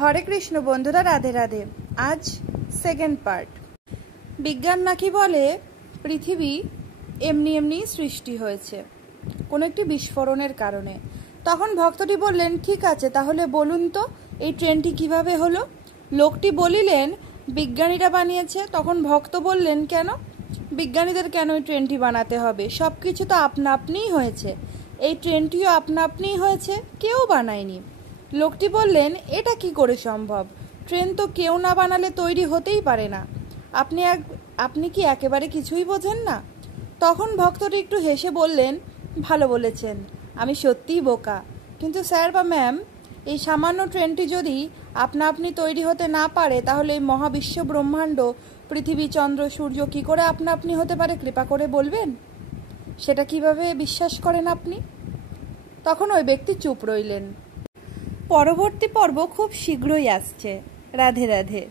হরে কৃষ্ণ বন্ধুরা, রাধে রাধে। আজ second part. বিজ্ঞান নাকি বলে পৃথিবী এমনি এমনি সৃষ্টি হয়েছে কোনো একটি বিস্ফোরণের কারণে। তখন ভক্তটি বললেন, ঠিক আছে, তাহলে বলুন তো এই ট্রেনটি কিভাবে হলো? লোকটি বলিলেন, বিজ্ঞানীরা বানিয়েছে। তখন ভক্ত বললেন, কেন বিজ্ঞানীদের কেন এই ট্রেনটি বানাতে হবে? সব কিছু তো আপনা আপনিই হয়েছে, এই ট্রেনটিও আপনা আপনিই হয়েছে, কেউ বানায়নি। লোকটি বললেন, এটা কি করে সম্ভব? ট্রেন তো কেউ না বানালে তৈরি হতেই পারে না। আপনি কি একেবারে কিছুই বোঝেন না? তখন ভক্তটি একটু হেসে বললেন, ভালো বলেছেন, আমি সত্যিই বোকা। কিন্তু স্যার বা ম্যাম, এই সামান্য ট্রেনটি যদি আপনা আপনি তৈরি হতে না পারে, তাহলে এই মহাবিশ্ব ব্রহ্মাণ্ড, পৃথিবী, চন্দ্র, সূর্য কি করে আপনা আপনি হতে পারে? কৃপা করে বলবেন, সেটা কিভাবে বিশ্বাস করেন আপনি? তখন ওই ব্যক্তি চুপ রইলেন। পরবর্তী পর্ব খুব শীঘ্রই আসছে। রাধে রাধে।